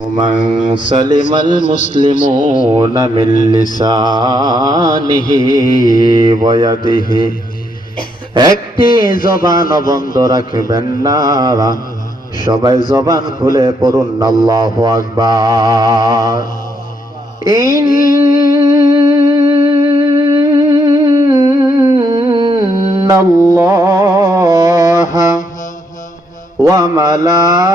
من سلم المسلمون من لسانه ويده একটি জবান বন্ধ রাখবেন না, সবাই জবান খুলে পড়ুন আল্লাহু আকবার। ইন্নাল্লাহা ওয়া মালাইকাতাহু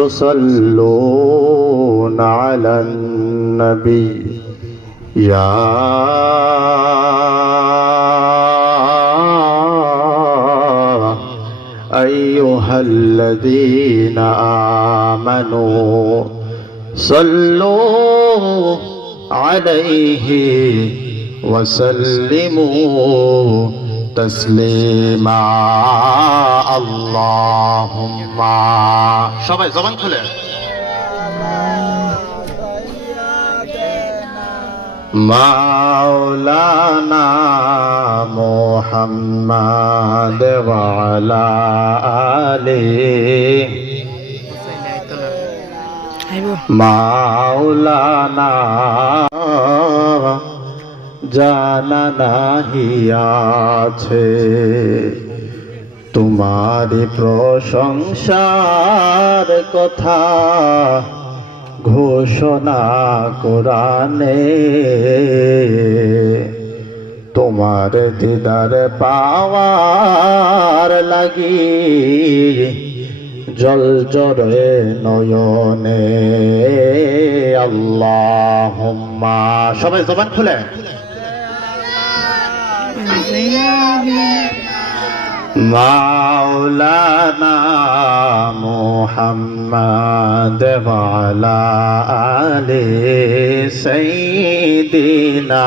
يصلون على النبي يا أيها الذين آمنوا صلوا عليه وسلموا تسليما اللهم সবাই জবান খুলে মাওলানা মুহাম্মদ ওয়া আলা আলিহি মাওলানা জানা নাহি আছে তোমারি প্রশংসার কথা ঘোষণা কোরআনে, তোমার দিদার পাওয়ার লাগি জল জরে নয়নে আল্লাহুম্মা সবাই জবান খুলে মাওলানা মুহাম্মদ ওয়া আলা আলি সাইয়্যিদিনা।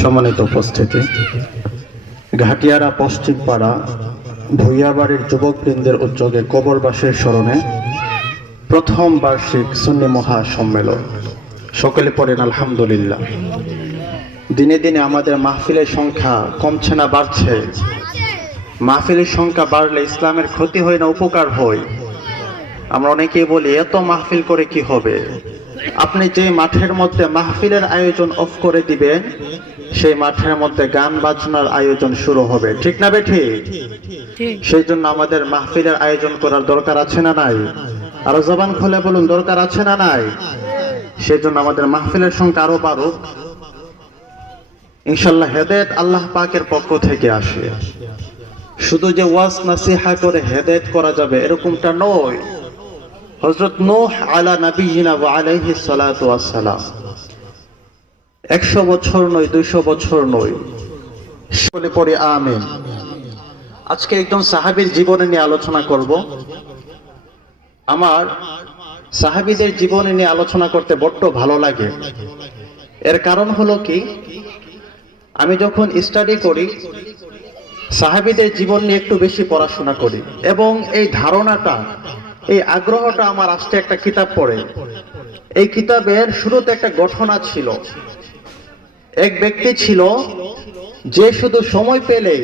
সম্মানিত উপস্থিতি, ঘাটিয়ারা পশ্চিমপাড়া ভুইয়াবাড়ির যুবকবৃন্দের উদ্যোগে কবরবাসের স্মরণে প্রথম বার্ষিক সুন্নি মহাসম্মেলন। সকলে পড়েন আলহামদুলিল্লাহ। দিনে দিনে আমাদের মাহফিলের সংখ্যা কমছে না বাড়ছে? মাহফিলের সংখ্যা বাড়লে ইসলামের ক্ষতি হয় না উপকার হয়? আমরা অনেকেই বলি এত মাহফিল করে কি হবে? আপনি যে মাঠের মধ্যে মাহফিলের আয়োজন অফ করে দিবেন, সেই মাঠের মধ্যে গান বাজনার আয়োজন শুরু হবে, ঠিক না বেঠিক? সেই জন্য আমাদের মাহফিলের আয়োজন করার দরকার আছে না নাই? আরো জবান খুলে বলুন, দরকার আছে না নাই? সেই জন্য আমাদের মাহফিলের সংখ্যা আরো বাড়ুক ইনশাআল্লাহ। হেদায়েত আল্লাহ পাকের পক্ষ থেকে আসে। শুধু যে ওয়াজ নাসিহা করে হেদায়েত করা যাবে এরকমটা নয়। হযরত নূহ আলা নবিয়িনা ওয়া আলাইহিস সালাতু ওয়াস সালাম 100 বছর নয়, 200 বছর নয়, বলে পড়ে আমিন। আজকে একজন সাহাবীর জীবনে নিয়ে আলোচনা করব। আমার সাহাবীদের জীবনে নিয়ে আলোচনা করতে বড্ড ভালো লাগে। এর কারণ হলো কি, আমি যখন স্টাডি করি সাহাবীদের জীবন নিয়ে একটু বেশি পড়াশোনা করি, এবং এই ধারণাটা, এই আগ্রহটা আমার আসছে একটা কিতাব পড়ে। এই কিতাবের শুরুতে একটা ঘটনা ছিল। এক ব্যক্তি ছিল যে শুধু সময় পেলে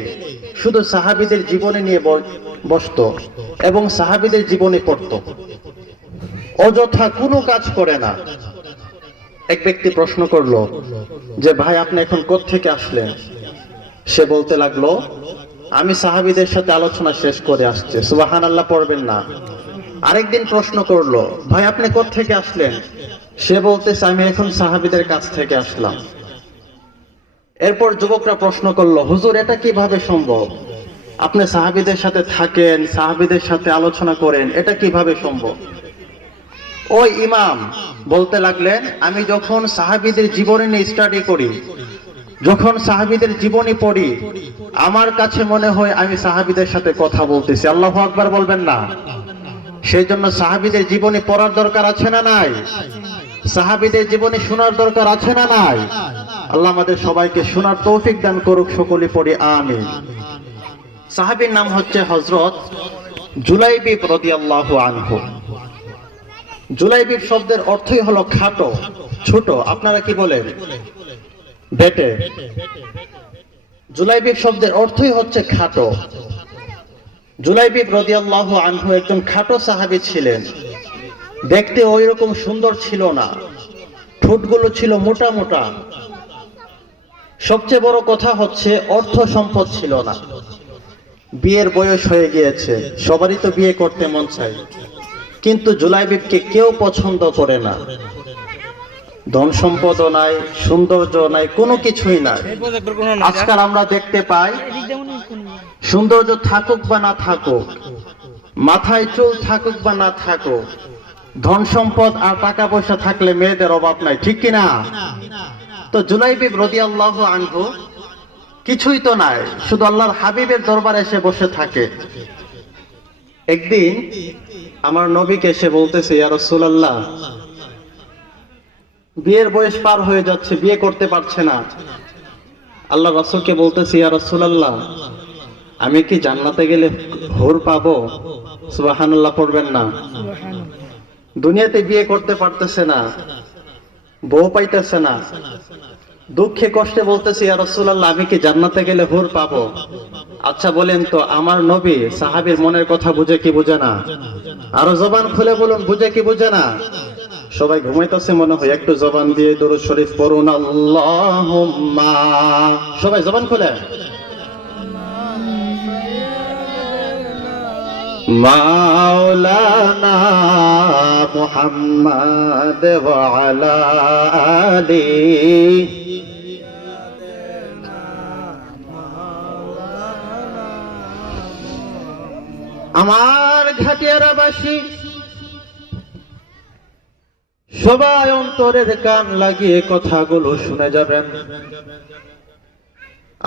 শুধু সাহাবীদের জীবনে নিয়ে বসতো এবং সাহাবীদের জীবনে পড়তো, অযথা কোনো কাজ করে না। এক ব্যক্তি প্রশ্ন করলো যে ভাই আপনি এখন কোত্থেকে আসলেন? সে বলতে লাগলো আমি সাহাবীদের সাথে আলোচনা শেষ করে আসছে। সুবহানাল্লাহ পড়বেন না? আরেকদিন প্রশ্ন করলো ভাই আপনি কোত্থেকে আসলেন? সে বলতেছে আমি এখন সাহাবীদের কাছ থেকে আসলাম। এরপর যুবকরা প্রশ্ন করলো হুজুর এটা কিভাবে সম্ভব? আপনি সাহাবীদের সাথে থাকেন, সাহাবীদের সাথে আলোচনা করেন, এটা কিভাবে সম্ভব? ওই ইমাম বলতে লাগলেন আমি যখন সাহাবীদের জীবনী নিয়ে স্টাডি করি, যখন সাহাবীদের জীবনী পড়ি, আমার কাছে মনে হয় আমি সাহাবীদের সাথে কথা বলতেছি। আল্লাহু আকবার বলবেন না? সেই জন্য সাহাবীদের জীবনী পড়ার দরকার আছে না নাই? সাহাবীদের জীবনী শোনার দরকার আছে না নাই? আল্লাহ আমাদের সবাইকে শোনার তৌফিক দান করুক। সকলে পড়ি আমিন। সাহাবীর নাম হচ্ছে হযরত জুলাইবিব রাদিয়াল্লাহু আনহু। জুলাইবিব শব্দের অর্থই হলো খাটো। ছোট, আপনারা কি বলেন? বেটে। জুলাইবিব শব্দের অর্থই হচ্ছে খাটো। জুলাইবিব রাদিয়াল্লাহু আনহু একজন খাটো সাহাবী ছিলেন। দেখতে ওই রকম সুন্দর ছিল না, ঠোঁটগুলো ছিল মোটা মোটা। সবচেয়ে বড় কথা হচ্ছে অর্থ সম্পদ ছিল না। বিয়ের বয়স হয়ে গিয়েছে, সবারই তো বিয়ে করতে মন চায়, কিন্তু জুলাইবিবকে কেউ পছন্দ করে না। ধন সম্পদও নাই, সৌন্দর্য নাই, কোনো কিছুই নাই। আজকাল আমরা দেখতে পাই সৌন্দর্য থাকুক বা না থাকুক, মাথায় চুল থাকুক বা না থাকুক, ধন সম্পদ আর টাকা পয়সা থাকলে মেয়েদের অভাব নাই, ঠিক কিনা? তো জুলাইবিব রাদিয়াল্লাহু আনহু কিছুই তো নাই, শুধু আল্লাহর হাবিবের দরবারে এসে বসে থাকে। একদিন আমার নবীকে এসে বলতেছে, ইয়া রাসূলুল্লাহ, বিয়ের বয়স পার হয়ে যাচ্ছে, বিয়ে করতে পারছে না। আল্লাহ রাসূলকে বলতেছে, ইয়া রাসূলুল্লাহ, আমি কি জান্নাতে গেলে হুর পাবো? সুবহানাল্লাহ পড়বেন না? দুনিয়াতে বিয়ে করতে পারতেছে না, বউ পাইতেছে না, দুঃখে কষ্টে বলতেছে, ইয়া রাসূলুল্লাহ, আমি কি জান্নাতে গেলে হুর পাবো? আচ্ছা বলেন তো, আমার নবী সাহাবীর মনের কথা বুঝে কি বুঝে না? আরো জবান খুলে বলুন, বুঝে কি বুঝে না? সবাই ঘুমাইতেছে মনে হয়, একটু জবান দিয়ে দরুদ শরীফ পড়ুন, আল্লাহুম্মা। সবাই জবান খুলে। মাওলানা মুহাম্মদ ওয়া আলা আলিহি। আমার ঘাটিয়ারাবাসী সবাই অন্তরের কান লাগিয়ে কথাগুলো শুনে যাবেন।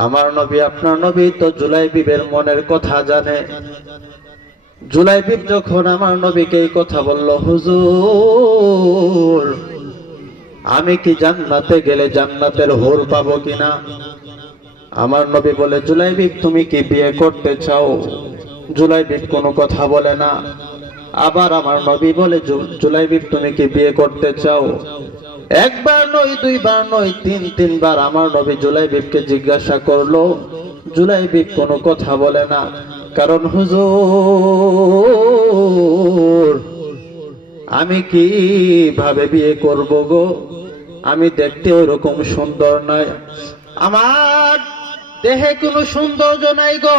আমার নবী, আপনার নবী তো জুলাইবিবের মনের কথা জানে। জুলাইবিব যখন আমার নবীকে এই কথা বলল, হুজুর, আমি কি জান্নাতে গেলে জান্নাতের হুর পাবো কিনা? আমার নবী বলে, জুলাইবিব, তুমি কি বিয়ে করতে চাও? জুলাইবিব কোনো কথা বলে না। আবার আমার নবী বলে, জুলাইবিব, তুমি কি বিয়ে করতে চাও? একবার নয়, দুইবার নয়, তিনবার আমার নবী জুলাইবিবকে জিজ্ঞাসা করলো। জুলাইবিব কোনো কথা বলে না, কারণ হুজুর, আমি কিভাবে বিয়ে করব গো? আমি দেখতে ওরকম সুন্দর নাই, আমার দেহে কোনো সৌন্দর্য নাই গো,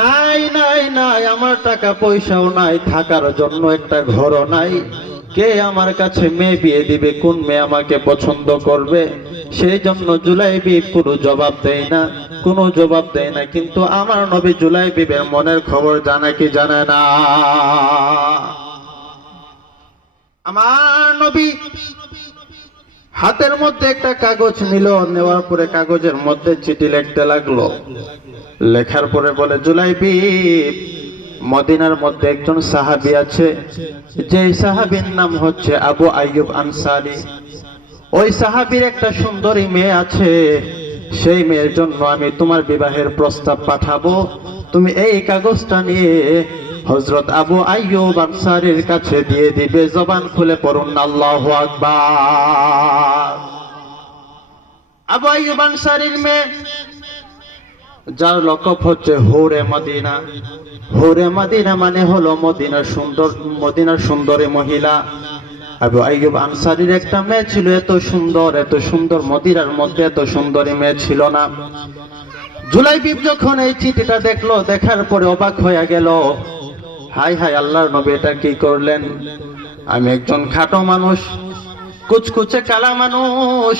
নাই নাই নাই, আমার টাকা পয়সাও নাই, থাকার জন্য একটা ঘরও নাই। কে আমার কাছে মেয়ে বিয়ে দিবে? কোন মেয়ে আমাকে পছন্দ করবে? সেই জন্য জুলাইবিব কোনো জবাব দেয় না, কোনো জবাব দেয় না। কিন্তু আমার নবী জুলাইবিবের মনের খবর জানে কি জানে না? আমার নবী হাতের মধ্যে একটা কাগজ নিল, নেওয়ার পরে কাগজের মধ্যে চিঠি লিখতে লাগলো। লেখার পরে বলে, জুলাইবিব, মদিনার মধ্যে একজন সাহাবী আছে, যে সাহাবীর নাম হচ্ছে আবু আইয়ুব আনসারী। ওই সাহাবীর একটা সুন্দরী মেয়ে আছে, সেই মেয়ের জন্য আমি তোমার বিবাহের প্রস্তাব পাঠাবো। তুমি এই কাগজটা নিয়ে হযরত আবু আইয়ুব আনসারীর কাছে দিয়ে দিবে। জবান খুলে পড়ুন, আল্লাহু আকবার। আবু আইয়ুব আনসারীর মেয়ে, যার লকব হচ্ছে হুরে মদিনা। হুরে মদিনা মানে হলো মদিনার সুন্দরী মহিলা। আবু আইয়ুব আনসারীর একটা মেয়ে ছিল, এত সুন্দর, মদিনার মধ্যে এত সুন্দরী মেয়ে ছিল না। জুলাইবিব যখন এই চিঠিটা দেখলো, দেখার পরে অবাক হয়ে গেল। হাই হাই, আল্লাহর নবী এটা কি করলেন? আমি একজন খাটো মানুষ, কুচকুচে কালা মানুষ,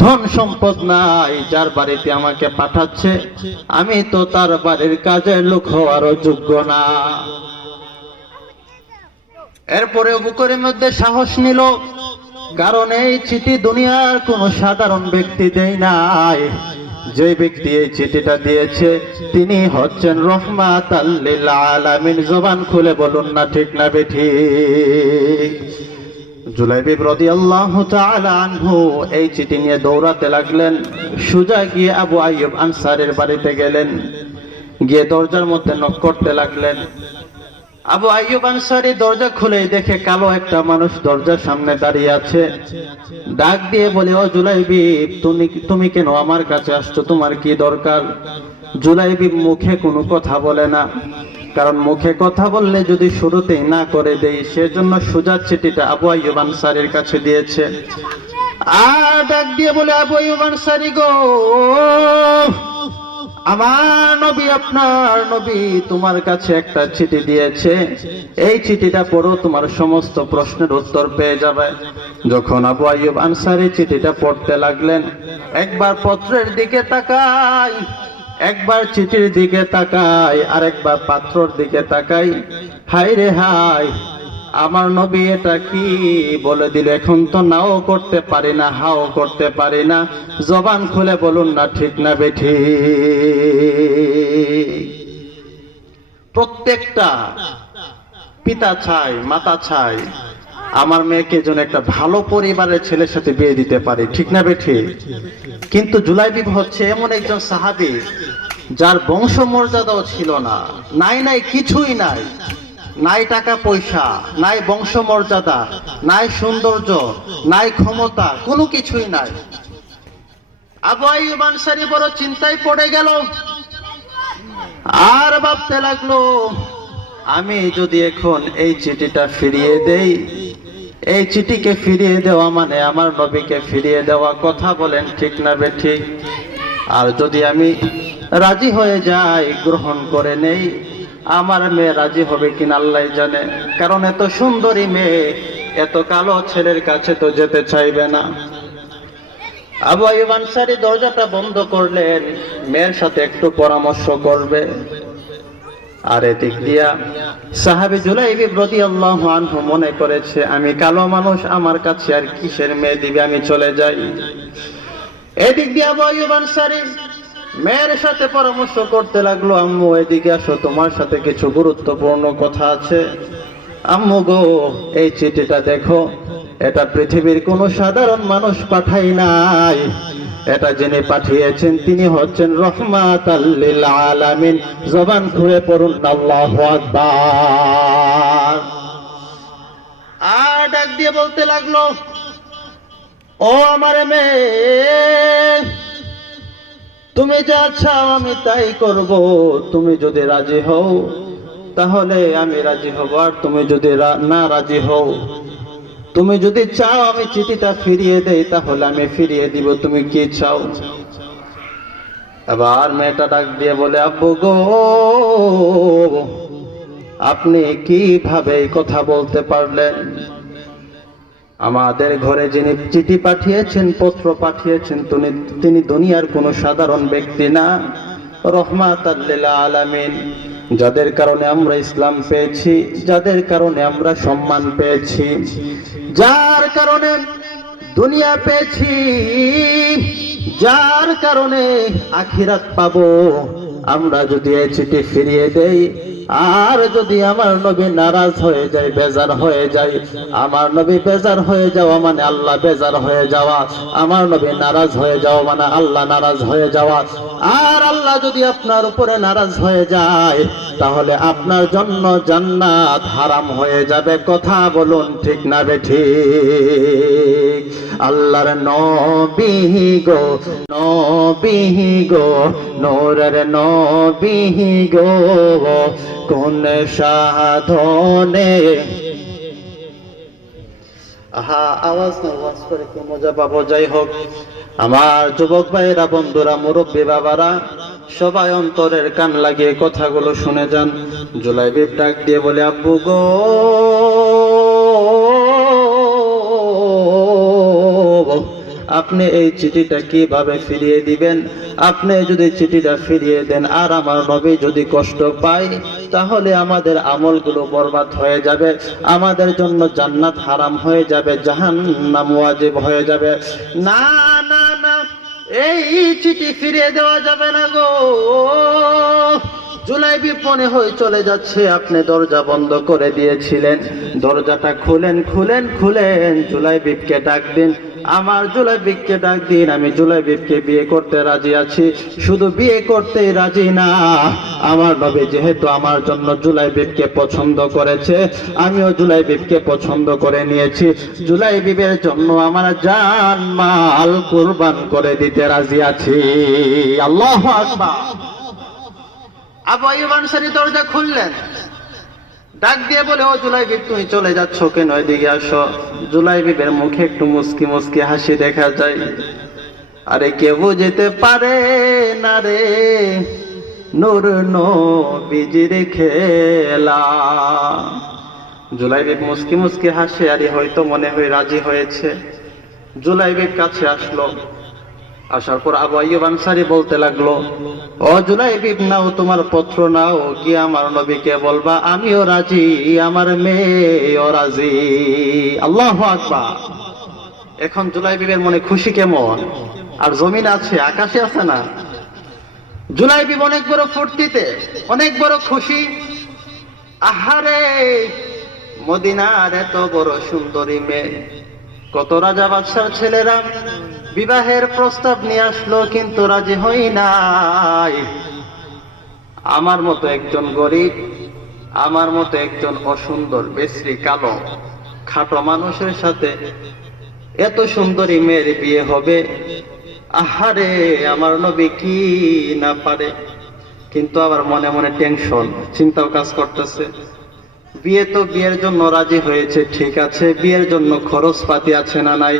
ধন সম্পদ নাই, যার বাড়িতে আমাকে পাঠাচ্ছে, আমি তো তার বাড়ির কাজের লোক হওয়ারও যোগ্য না। এরপরে বুকের মধ্যে সাহস নিল, কারণ এই চিঠি দুনিয়ার কোন সাধারণ ব্যক্তি দেয় নাই। যে ব্যক্তি এই চিঠিটা দিয়েছে তিনি হচ্ছেন রহমাতাল লিল আলামিন। জবান খুলে বলুন না ঠিক না বেঠিক? জুলাইবিব রাদিয়াল্লাহু তাআলা আনহু এই চিঠি নিয়ে দৌড়াতে লাগলেন। সোজা গিয়ে আবু আইয়ুব আনসারীর বাড়িতে গেলেন, গিয়ে দরজার মধ্যে নক করতে লাগলেন। আবু আইয়ুব আনসারী দরজা খুলে দেখে কালো একটা মানুষ দরজার সামনে দাঁড়িয়ে আছে। ডাক দিয়ে বলে, ও জুলাইবিব, তুমি কেন আমার কাছে আসছো? তোমার কি দরকার? জুলাইবিব মুখে কোনো কথা বলে না, কারণ মুখে কথা বললে যদি শুরুতেই না করে দেই, সেজন্য সোজা চিঠিটা আবু আইয়ুব আনসারীর কাছে দিয়েছে। আর ডাক দিয়ে বলে, আবু আইয়ুব আনসারী গো, আমার নবী, আপনার নবী তোমার কাছে একটা চিঠি দিয়েছে, এই চিঠিটা পড়ো, তোমার সমস্ত প্রশ্নের উত্তর পেয়ে যাবে। যখন আবু আইয়ুব আনসারী চিঠিটা পড়তে লাগলেন, একবার পত্রের দিকে তাকাই, একবার চিঠির দিকে তাকাই, আর একবার পাত্রর দিকে তাকাই। হায় রে হায়, আমার নবী এটা কি বলে দিল! এখন তো নাও করতে পারি না, হাও করতে পারি না, জবান খুলে বলুন না, ঠিক না বেঠি? প্রত্যেকটা পিতা চায়, মাতা চায় আমার মেয়েকে যেন একটা ভালো পরিবারের ছেলের সাথে বিয়ে দিতে পারে, ঠিক না বেঠি? কিন্তু জুলাইবিব হচ্ছে এমন একজন সাহাবী যার বংশ মর্যাদাও ছিল না, নাই কিছুই নাই, নাই টাকা পয়সা, নাই বংশ মর্যাদা, নাই সৌন্দর্য, নাই ক্ষমতা, কোনো কিছুই নাই। আবু আইয়ুব আনসারী বড় চিন্তায় পড়ে গেল, আর ভাবতে লাগলো, আমি যদি এখন এই চিঠিটা ফিরিয়ে দেই, এই চিঠিকে ফিরিয়ে দেওয়া মানে আমার নবীকে ফিরিয়ে দেওয়া, কথা বলেন ঠিক না বেঠিক? আর যদি আমি রাজি হয়ে যাই, গ্রহণ করে নেই, আমার মেয়ে রাজি হবে কিনা আল্লাহ জানে, কারণ এত সুন্দরী মেয়ে এত কালো ছেলের কাছে তো যেতে চাইবে না। আবু আইয়ুব আনসারী দরজাটা বন্ধ করলেন, মেয়ের সাথে একটু পরামর্শ করবে। আর এদিক দিয়া সাহাবী জুলাইবিব রাদিয়াল্লাহু আনহু মনে করেছে, আমি কালো মানুষ, আমার কাছে আর কিসের মেয়ে দিবে, আমি চলে যাই। এদিক দিয়ে আবু আইয়ুব আনসারী মেয়ের সাথে পরামর্শ করতে লাগলো, আম্মু এদিকে আসো, তোমার সাথে কিছু গুরুত্বপূর্ণ কথা আছে। আম্মু গো, এই চিঠিটা দেখো, এটা পৃথিবীর কোনো সাধারণ মানুষ পাঠাই নাই, এটা যিনি পাঠিয়েছেন তিনি হচ্ছেন রহমাতাল লিল আলামিন। জবান খুলে পড়ুন আল্লাহু আকবার। আর ডাক দিয়ে বলতে লাগলো, ও আমার মেয়ে, তুমি যা চাও আমি তাই করব, তুমি যদি রাজি হও তাহলে আমি রাজি হব, আর তুমি যদি না রাজি হও, তুমি যদি চাও আমি চিঠিটা ফিরিয়ে দেই তাহলে আমি ফিরিয়ে দিব, তুমি কি চাও? আবার মেয়েটা ডাক দিয়ে বলে, আব্বু গো, আপনি কিভাবে এই কথা বলতে পারলেন? আমাদের ঘরে যিনি চিঠি পাঠিয়েছেন, পত্র পাঠিয়েছেন, তিনি দুনিয়ার কোনো সাধারণ ব্যক্তি না, রহমাতাল লিল আলামিন। যাদের কারণে আমরা ইসলাম পেয়েছি, যাদের কারণে আমরা সম্মান পেয়েছি, যার কারণে দুনিয়া পেয়েছি, যার কারণে আখিরাত পাবো, আমরা যদি এই চিঠি ফিরিয়ে দেই, আর যদি আমার নবী নারাজ হয়ে যায়, বেজার হয়ে যায়, আমার নবী বেজার হয়ে যাওয়া মানে আল্লাহ বেজার হয়ে যাওয়া, আমার নবী নারাজ হয়ে যাওয়া মানে আল্লাহ নারাজ হয়ে যাওয়া, আর আল্লাহ যদি আপনার উপরে নারাজ হয়ে যায় তাহলে আপনার জন্য জান্নাত হারাম হয়ে যাবে, কথা বলুন ঠিক না বেঠিক? আল্লাহর নবী গো, নবী গো, নূরের নবী গো, কোন সাধনে, আহা আওয়াজ না, আওয়াজ করে কি মজা পাবো। যাই হোক, আমার যুবক ভাইয়েরা, বন্ধুরা, মুরব্বী বাবারা, সবাই অন্তরের কান লাগিয়ে কথাগুলো শুনে যান। জুলাইবিব ডাক দিয়ে বলে, আব্বু গো, আপনি এই চিঠিটা কিভাবে ফিরিয়ে দিবেন? আপনি যদি চিঠিটা ফিরিয়ে দেন আর আমার নবী যদি কষ্ট পায় তাহলে আমাদের আমলগুলো বরবাদ হয়ে যাবে, আমাদের জন্য জান্নাত হারাম হয়ে যাবে, জাহান্নাম ওয়াজিব হয়ে যাবে। না না না, এই চিঠি ফিরিয়ে দেওয়া যাবে না গো। জুলাইবিব মনে হয় চলে যাচ্ছে, আপনি দরজা বন্ধ করে দিয়েছিলেন, দরজাটা খুলেন। জুলাইবিবকে ডাক দিন, আমার জুলাইবিবকে ডাক দিন, আমি জুলাইবিবকে বিয়ে করতে রাজি আছি। শুধু বিয়ে করতেই রাজি না, আমার নবী যেহেতু আমার জন্য জুলাইবিবকে পছন্দ করেছে, আমিও জুলাইবিবকে পছন্দ করে নিয়েছি। জুলাইবিবের জন্য আমার জান মাল কুরবান করে দিতে রাজি আছি। আল্লাহু আকবার। আবু আইয়ুব আনসারী দরজা খুললেন, ডাক দিয়ে বলে, ও জুলাইবিব তুমি চলে যাচ্ছ কেন, এদিকে আসো। জুলাইবিবের মুখে একটু মুস্কি মুস্কি হাসি দেখা যায়। আরে কেউ যেতে পারে না রে নূর নবীজির খেলা। জুলাইবিব মুস্কি মুস্কি হাসে, আরে হয়তো মনে হয় রাজি হয়েছে। জুলাইবিব কাছে আসলো, আসার পর আবু আইয়ুব আনসারী বলতে লাগলো, ও জুলাইবিব নাও তোমার পত্র নাও, গিয়ে আমার নবীকে বলবা আমিও রাজি, আমার মেয়েও রাজি। আল্লাহু আকবার। এখন জুলাইবিবের মনে খুশি কেমন, আর জমিন আছে আকাশে আছে না। জুলাইবিব অনেক বড় ফুর্তিতে, অনেক বড় খুশি। আহারে মদিনার এত বড় সুন্দরী মেয়ে, কত রাজা বাদশার ছেলেরা বিবাহের প্রস্তাব নিয়ে আসলো, কিন্তু রাজি হই নাই। আমার মতো একজন গরিব, আমার মতো একজন অসুন্দর বিশ্রী কালো খাটো মানুষের সাথে এত সুন্দরী মেয়ের বিয়ে হবে। আহারে আমার নবী কি না পারে। কিন্তু আবার মনে মনে টেনশন, চিন্তাও কাজ করতেছে। বিয়ে তো বিয়ের জন্য রাজি হয়েছে, ঠিক আছে, বিয়ের জন্য খরচ পাতি আছে না নাই?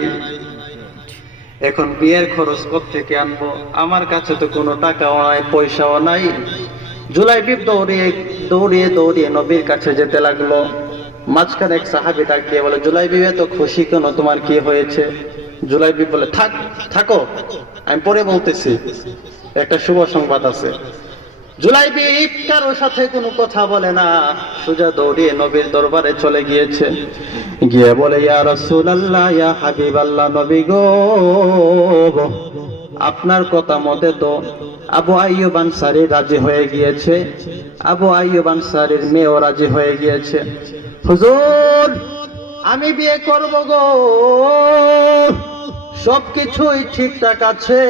এখন বিয়ের খরচ কোত্থেকে আনবো? আমার কাছে তো কোনো টাকাও নাই, পয়সাও নাই। জুলাইবিব দৌড়িয়ে দৌড়িয়ে দৌড়িয়ে নবীর কাছে যেতে লাগলো। মাঝখানে এক সাহাবী ডাক দিয়ে বলে, জুলাইবিব এত খুশি কেন, তোমার কি হয়েছে? জুলাইবিব বলে, থাকো আমি পরে বলতেছি, একটা শুভ সংবাদ আছে। জুলাইবিব কারোর সাথে কোনো কথা বলে না, সোজা দৌড়িয়ে নবীর দরবারে চলে গিয়েছে। গিয়ে বলে, ইয়া রাসূলুল্লাহ, ইয়া হাবিবাল্লাহ, নবী গো, আপনার কথা মতে তো আবু আইয়ুব আনসারী রাজি হয়ে গিয়েছে, আবু আইয়ুব আনসারীর মেয়েও রাজি হয়ে গিয়েছে। হুজুর আমি বিয়ে করব গো, সবকিছুই ঠিকঠাক আছে,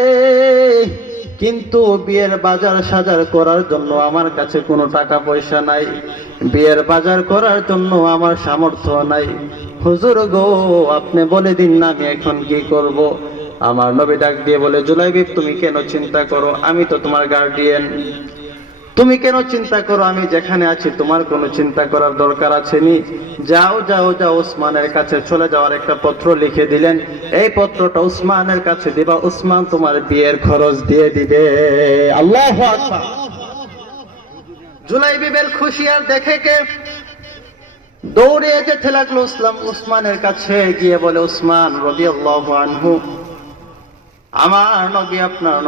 কিন্তু বিয়ের বাজার সাজার করার জন্য আমার কাছে কোনো টাকা পয়সা নাই, বিয়ের বাজার করার জন্য আমার সামর্থ্য নাই। হুজুর গো আপনি বলে দিন না আমি এখন কি করব। আমার নবী ডাক দিয়ে বলে, জুলাইবিব তুমি কেন চিন্তা করো, আমি তো তোমার গার্ডিয়ান। তুমি কেন চিন্তা করো, আমি যেখানে আছি তোমার কোনো চিন্তা করার দরকার আছে নি। যাও যাও যাও উসমানের কাছে চলে যাওয়ার একটা পত্র লিখে দিলেন, এই পত্রটা উসমানের কাছে দিবা, উসমান তোমার বিয়ের খরচ দিয়ে দিবে। আল্লাহু আকবার। জুলাইবিবের খুশি আর দেখে কে, দৌড়ে যেতে লাগলো উসমানের কাছে, গিয়ে বলে, উসমান রাদিয়াল্লাহু আনহু, আমার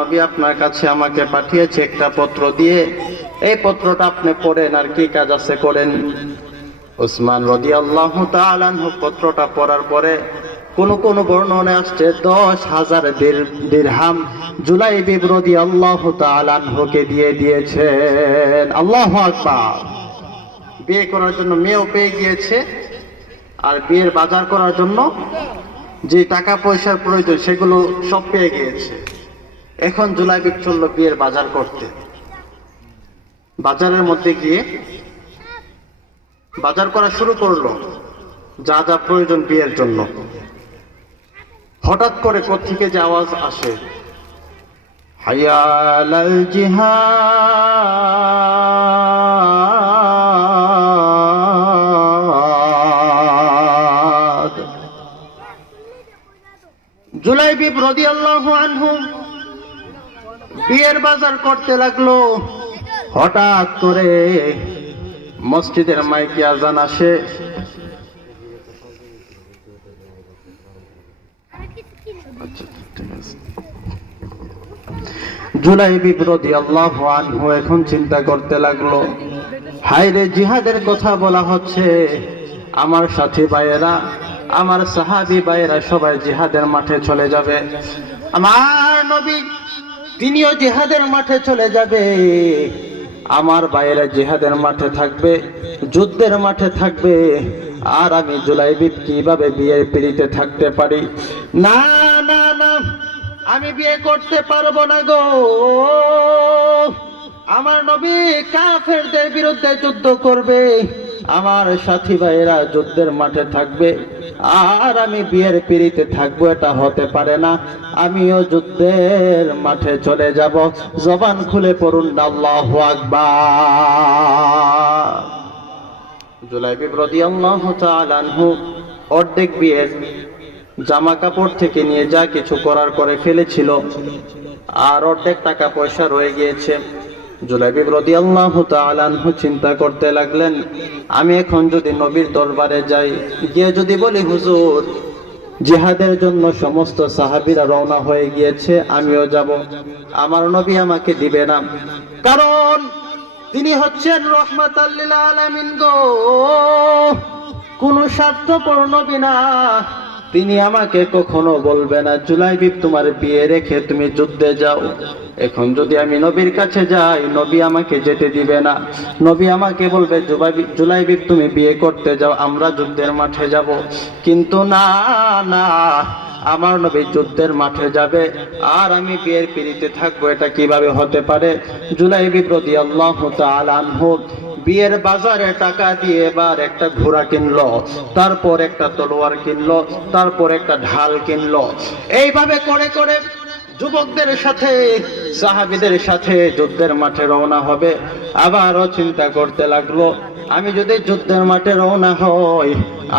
নবী আপনার কাছে আমাকে পাঠিয়েছে একটা পত্র দিয়ে, এই পত্রটা আপনি পড়েন, আর কি কাজ আছে করেন। উসমান রাদিয়াল্লাহু তাআলা আনহু পত্রটা পড়ার পরে কোন বর্ণনায় আসছে 10,000 দিরহাম জুলাইবিব রাদিয়াল্লাহু তাআলা আনহুকে দিয়ে দিয়েছেন। আল্লাহু আকবার। বিয়ে করার জন্য মেয়েও পেয়ে গিয়েছে, আর বিয়ের বাজার করার জন্য যে টাকা পয়সার প্রয়োজন সেগুলো সব পেয়ে গিয়েছে। এখন জুলাইবিব চলল বিয়ের বাজার করতে। বাজারের মধ্যে গিয়ে বাজার করা শুরু করলো, যা যা প্রয়োজন বিয়ের জন্য। হঠাৎ করে কোত্থেকে যে আওয়াজ আসে, হাইয়া আলাল জিহাদ। জুলাইবিব রাদিয়াল্লাহু আনহু বিয়ের বাজার করতে লাগলো। হঠাৎ করে মসজিদের মাইকে আজান আসে। জুলাইবিব রাদিয়াল্লাহু আনহু এখন চিন্তা করতে লাগলো, হায়রে জিহাদের কথা বলা হচ্ছে, আমার সাথী ভাইয়েরা, আমার সাহাবী ভাইয়েরা সবাই জিহাদের মাঠে চলে যাবে, আমার নবী তিনিও জিহাদের মাঠে চলে যাবে, আমার ভাইয়েরা জিহাদের মাঠে থাকবে, যুদ্ধের মাঠে থাকবে, আর আমি জুলাইবিব কিভাবে বিয়ের পিড়িতে থাকতে পারি? না আমি বিয়ে করতে পারবো না গো, আমার নবী কাফেরদের বিরুদ্ধে যুদ্ধ করবে, আমার সাথী ভাইয়েরা যুদ্ধের মাঠে থাকবে, আর আমি বিয়ের পিড়িতে থাকবো, এটা হতে পারে না। আমিও যুদ্ধের মাঠে চলে যাব। জবান খুলে পড়ুন আল্লাহু আকবার। জুলাইবিব রাদিয়াল্লাহু তাআলা আনহু অর্ধেক বিয়ের জামা কাপড় থেকে নিয়ে যা কিছু করার করে ফেলেছিল, আর অর্ধেক টাকা পয়সা রয়ে গিয়েছে। জুলাইবিব রাদিয়াল্লাহু তাআলা আনহু চিন্তা করতে লাগলেন, আমি এখন যদি নবীর দরবারে যাই, গিয়ে যদি বলি হুজুর জিহাদের জন্য সমস্ত সাহাবীরা রওনা হয়ে গিয়েছে, আমিও যাব, আমার নবী আমাকে দিবে না, কারণ তিনি হচ্ছেন রাহমাতাল লিল আলামিন গো, কোন স্বার্থপর নবী না, তিনি আমাকে কখনো বলবে না জুলাইবিব তোমার বিয়ে রেখে তুমি যুদ্ধে যাও। এখন যদি আমি নবীর কাছে যাই, নবী আমাকে যেতে দিবে না, নবী আমাকে বলবে জুলাইবিব তুমি বিয়ে করতে যাও, আমরা যুদ্ধের মাঠে যাব। কিন্তু না না, আমার নবী যুদ্ধের মাঠে যাবে আর আমি বিয়ের পিড়িতে থাকবো, এটা কিভাবে হতে পারে? জুলাইবিব রাদিয়াল্লাহু তাআলা আনহু বিয়ের বাজারে টাকা দিয়ে এবার একটা ঘোড়া কিনলো, তারপর একটা তলোয়ার কিনলো, তারপর একটা ঢাল কিনলো। এইভাবে করে করে যুবকদের সাথে সাহাবীদের সাথে যুদ্ধের মাঠে রওনা হবে। আবারও চিন্তা করতে লাগলো, আমি যদি যুদ্ধের মাঠে রওনা হই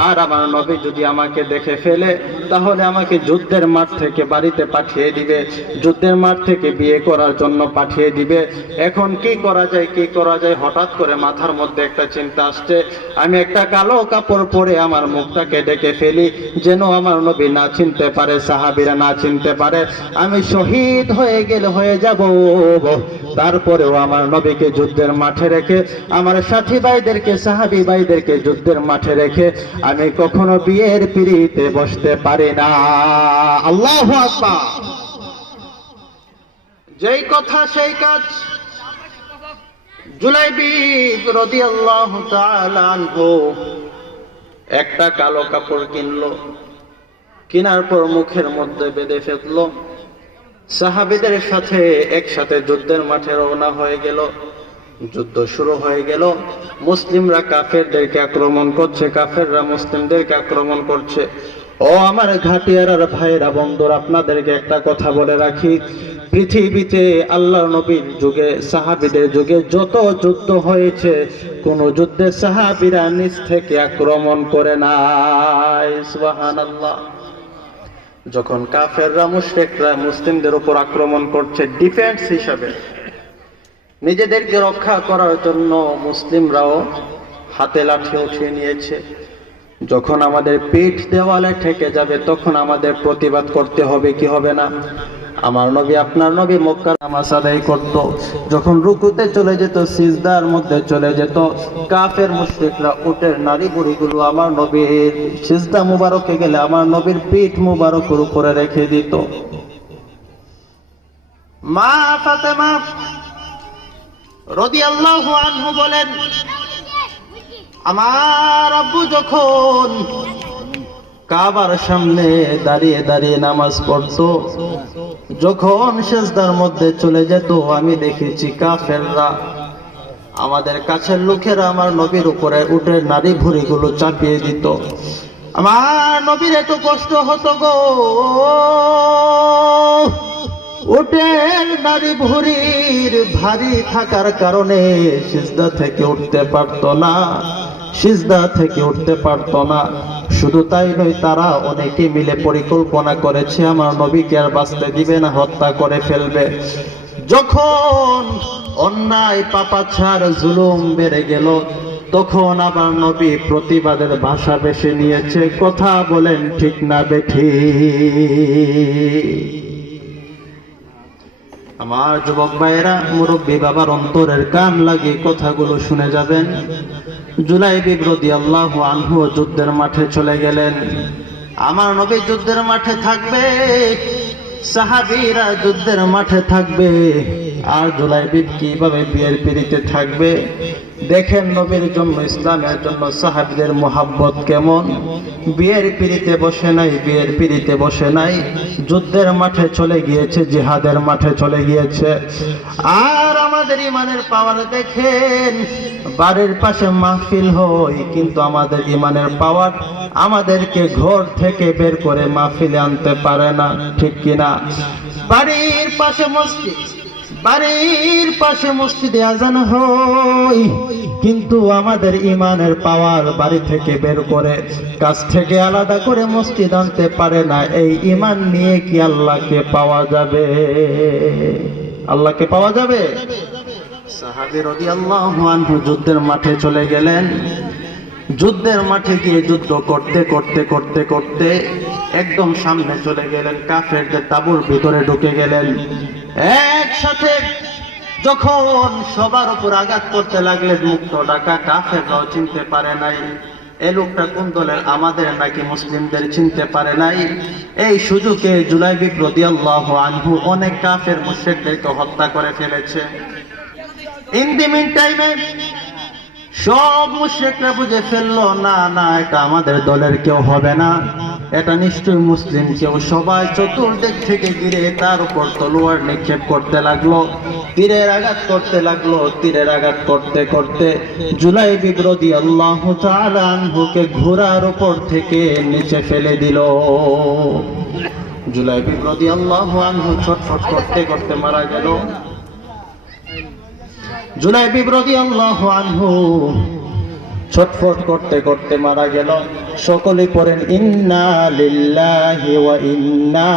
আর আমার নবী যদি আমাকে দেখে ফেলে, তাহলে আমাকে যুদ্ধের মাঠ থেকে বাড়িতে পাঠিয়ে দিবে, যুদ্ধের মাঠ থেকে বিয়ে করার জন্য পাঠিয়ে দিবে। এখন কি করা যায়, কি করা যায়? হঠাৎ করে মাথার মধ্যে একটা চিন্তা আসছে, আমি একটা কালো কাপড় পরে আমার মুখটাকে ডেকে ফেলি, যেন আমার নবী না চিনতে পারে, সাহাবীরা না চিনতে পারে। আমি শহীদ হয়ে গেলে হয়ে যাব, তারপরেও আমার নবীকে যুদ্ধের মাঠে রেখে, আমার সাথী ভাইদেরকে সাহাবী ভাইদেরকে যুদ্ধের মাঠে রেখে আমি কখনো বিয়ের পিড়িতে বসতে পারি না। আল্লাহু আকবার। যেই কথা সেই কাজ। জুলাইবিব রাদিয়াল্লাহু তাআলা আনহু একটা কালো কাপড় কিনলো, কেনার পর মুখের মধ্যে বেঁধে ফেললো, সাহাবীদের সাথে একসাথে যুদ্ধের মাঠে রওনা হয়ে গেল। যুদ্ধ শুরু হয়ে গেল, মুসলিমরা কাফেরদেরকে আক্রমণ করছে, কাফেররা মুসলিমদেরকে আক্রমণ করছে। ও আমার ঘাটিয়ার ভাইরা বন্ধুরা, আপনাদেরকে একটা কথা বলে রাখি, পৃথিবীতে আল্লাহর নবীর যুগে সাহাবীদের যুগে যত যুদ্ধ হয়েছে, কোন যুদ্ধে সাহাবীরা নিজ থেকে আক্রমণ করে নাই। সুবহানাল্লাহ। যখন কাফেররা মুশরিকরা মুসলিমদের উপর আক্রমণ করছে ডিফেন্স হিসাবে, নিজেদেরকে রক্ষা করার জন্য মুসলিমরাও হাতে লাঠি উঠিয়ে নিয়েছে। যখন আমাদের পিঠ দেওয়ালে ঠেকে যাবে, তখন আমাদের প্রতিবাদ করতে হবে, কি হবে না? আমার নবী আপনার নবী মক্কার নামাজ আদায় করত, যখন রুকুতে চলে যেত, সিজদার মধ্যে চলে যেত, কাফের মুশরিকরা উটের নারী বুড়িগুলো আমার নবীর সিজদা মুবারকে গেলে আমার নবীর পিঠ মুবারকের উপরে রেখে দিত। মা ফাতেমা রাদিয়াল্লাহু আনহু বলেন, আমার আব্বু যখন কাবার সামনে দাঁড়িয়ে দাঁড়িয়ে নামাজ পড়তো, যখন সিজদার মধ্যে চলে যেত, আমি দেখেছি কাফেররা আমাদের কাছের লোকেরা আমার নবীর উপরে উটের নারী ভুঁড়িগুলো চাপিয়ে দিত। আমার নবীর এত কষ্ট হতো গো, উটের নারী ভুঁড়ির ভারী থাকার কারণে সিজদা থেকে উঠতে পারতো না, সিজদা থেকে উঠতে পারতো না। শুধু তাই নয়, তারা অনেকে মিলে পরিকল্পনা করেছে আমার নবীকে আর বাঁচতে দিবে না, হত্যা করে ফেলবে। যখন অন্যায় পাপাচার জুলুম বেড়ে গেল, তখন আবার নবী প্রতিবাদের ভাষা বেছে নিয়েছে। কথা বলেন ঠিক না বেঠিক? আমার যুবক ভাইয়েরা, মুরব্বী বাবার অন্তরের কান লাগিয়ে কথাগুলো শুনে যাবেন। জুলাইবিব রাদিয়াল্লাহু আনহু যুদ্ধের মাঠে চলে গেলেন। আমার নবী যুদ্ধের মাঠে থাকবে, সাহাবীরা যুদ্ধের মাঠে থাকবে, আর জুলাইবিব কিভাবে বিয়ের পিড়িতে থাকবে। দেখেন নবীর জন্য, ইসলামের জন্য সাহাবীদের মোহাব্বত কেমন। বিয়ের পিড়িতে বসে নাই, বিয়ের পিড়িতে বসে নাই, যুদ্ধের মাঠে চলে গিয়েছে, জিহাদের মাঠে চলে গিয়েছে। আর আমাদের ইমানের পাওয়ার দেখেন, বাড়ির পাশে মাহফিল হয় কিন্তু আমাদের ইমানের পাওয়ার আমাদেরকে ঘর থেকে বের করে মাহফিলে আনতে পারে না, ঠিক কিনা। বাড়ির পাশে মসজিদ, বাড়ির পাশে মসজিদে আজান হয় কিন্তু আমাদের ইমানের পাওয়ার বাড়ি থেকে বের করে, কাছ থেকে আলাদা করে মসজিদ আনতে পারে না। এই ইমান নিয়ে কি আল্লাহকে পাওয়া যাবে? আল্লাহকে পাওয়া যাবে? সাহাবী রাদিয়াল্লাহু আনহু যুদ্ধের মাঠে চলে গেলেন। যুদ্ধের মাঠে গিয়ে যুদ্ধ করতে করতে করতে করতে একদম সামনে চলে গেলেন, কাফেরদের তাঁবুর ভিতরে ঢুকে গেলেন। একসাথে যখন সবার উপর আঘাত করতে লাগলেন, মুক্ত ডাকা কাফেররাও চিনতে পারে নাই এই লোকটা কোন দলের, আমাদের নাকি মুসলিমদের চিনতে পারে নাই। এই সুযোগে জুলাইবিব রাদিয়াল্লাহু আনহু অনেক কাফের মুশরিকদেরকে হত্যা করে ফেলেছে। ইন দি মিন টাইমে সব মুশরিকরা বুঝে ফেললো, না না, এটা আমাদের দলের কেউ হবে না, এটা নিশ্চয়ই মুসলিম কেউ। সবাই চতুর্দিক থেকে ঘিরে তার উপর তলোয়ার নিক্ষেপ করতে লাগলো, তীরের আঘাত করতে লাগলো। তীরের আঘাত করতে করতে জুলাইবিব রাদিয়াল্লাহু তাআলা আনহুকে ঘোড়ার উপর থেকে নিচে ফেলে দিল। জুলাইবিব রাদিয়াল্লাহু আনহু ছটফট করতে করতে মারা গেল। জুলাইবিব রাদিয়াল্লাহু আনহু ছটফট করতে করতে মারা গেল। সকলে পড়েন ইন্না লিল্লাহি ওয়া ইন্না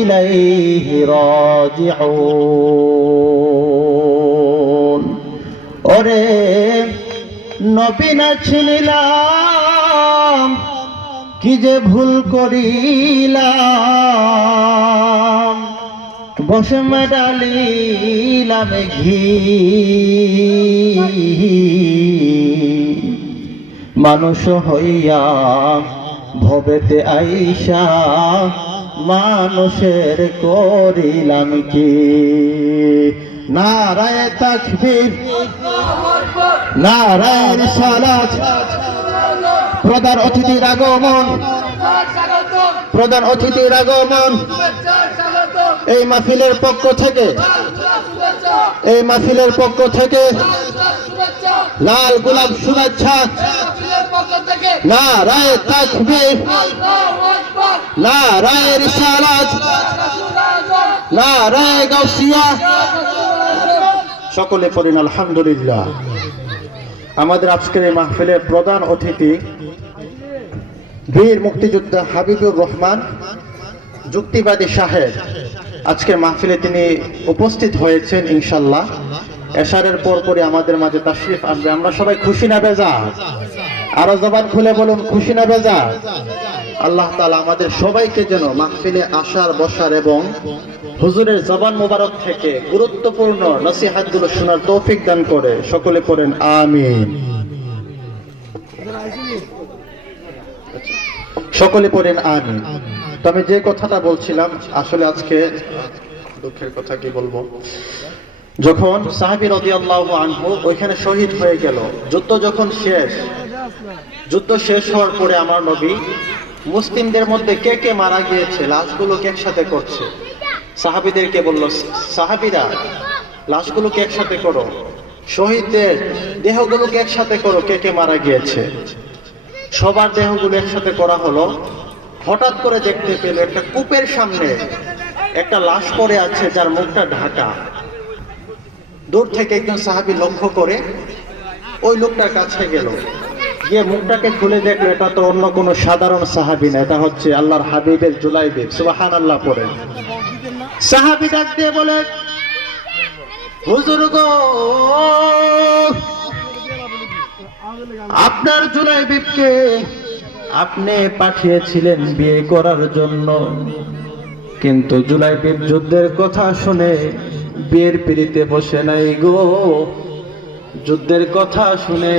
ইলাইহি রাজিউন। ওরে নবী না ছিলাম, কি যে ভুল করিলাম, বসে মেডালিলাম ঘি, মানুষ হইয়া ভবেতে আইসা মানুষের করিলাম কি। নারায়ে তাকবীর, নারায়ে রিসালাত। প্রধান অতিথির আগমন, প্রধান অতিথির আগমন। এই মাহফিলের পক্ষ থেকে, এই মাহফিলের পক্ষ থেকে লাল গোলাপ শুভেচ্ছা। নারায়ে তাকবীর, নারায়ে রিসালাত, নারায়ে গাউসিয়া। সকলে পড়েন আলহামদুলিল্লাহ। আমাদের আজকের এই মাহফিলের প্রধান অতিথি বীর মুক্তিযোদ্ধা হাবিবুর রহমান যুক্তিবাদী সাহেব। আজকের মাহফিলে তিনি উপস্থিত হয়েছেন ইনশাল্লাহ। এশারের পরপরই আমাদের মাঝে তাশরিফ আনবে। আমরা সবাই খুশি না বেজার? আরো জবান খুলে বলুন, খুশি না বেজার? আল্লাহ তাআলা আমাদের সবাইকে যেন মাহফিলে আসার, বসার এবং হুজুরের জবান মোবারক থেকে গুরুত্বপূর্ণ নসিহতগুলো শোনার তৌফিক দান করে। সকলে পড়েন আমিন। সকলে পড়েন আমিন। তো আমি যে কথাটা বলছিলাম, আসলে আজকে দুঃখের কথা কি বলবো, যখন সাহাবী রাদিয়াল্লাহু আনহু ওইখানে শহীদ হয়ে গেল, যুদ্ধ যখন শেষ, যুদ্ধ শেষ হওয়ার পরে আমার নবী মুসলিমদের মধ্যে কে কে মারা গিয়েছে লাশগুলোকে একসাথে করছে। সাহাবীদেরকে বলল, সাহাবীরা লাশগুলোকে একসাথে করো, শহীদদের দেহগুলোকে একসাথে করো, কে কে মারা গিয়েছে। সবার দেহগুলো একসাথে করা হলো। হঠাৎ করে দেখতে পেল একটা কূপের সামনে একটা লাশ পড়ে আছে, যার মুখটা ঢাকা। দূর থেকে একজন সাহাবী লক্ষ্য করে ওই লোকটার কাছে গেল, গিয়ে মুখটাকে খুলে দেখলো এটা তো অন্য কোনো সাধারণ সাহাবী না, এটা হচ্ছে আল্লাহর হাবিবের জুলাইবিব। সুবহানাল্লাহ পড়ে। সাহাবী ডাক দিয়ে বলে, হুজুর গো, আপনার জুলাইবিবকে আপনি পাঠিয়েছিলেন বিয়ে করার জন্য, কিন্তু জুলাইবিব যুদ্ধের কথা শুনে বিয়ের পিড়িতে বসে নাই গো। যুদ্ধের কথা শুনে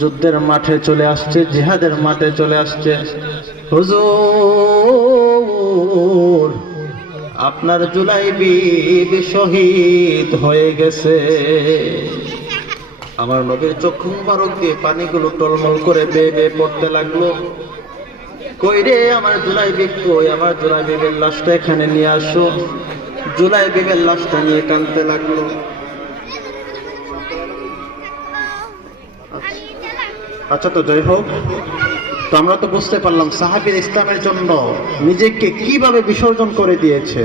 যুদ্ধের মাঠে চলে আসছে, জিহাদের মাঠে চলে আসছে। হুজুর, আপনার জুলাইবি শহীদ হয়ে গেছে। আমার নবীর চক্ষু মুবারক দিয়ে পানিগুলো টলমল করে বেয়ে বেয়ে পড়তে লাগলো। কই রে আমার জুলাইবি কই, আমার জুলাইবির লাশটা এখানে নিয়ে আসো। জুলাইবির লাশটা নিয়ে টানতে লাগলো। আচ্ছা, তো যাই হোক, তো আমরা তো বুঝতে পারলাম সাহাবীর ইসলামের জন্য নিজেকে কিভাবে বিসর্জন করে দিয়েছে।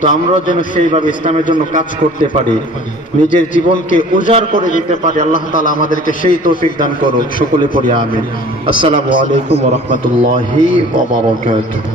তো আমরা যেন সেইভাবে ইসলামের জন্য কাজ করতে পারি, নিজের জীবনকে উজাড় করে দিতে পারি। আল্লাহ তাআলা আমাদেরকে সেই তৌফিক দান করুক। সকলে পড়ি আমিন। আসসালামু আলাইকুম ওয়া রাহমাতুল্লাহি ওয়া বারাকাতুহু।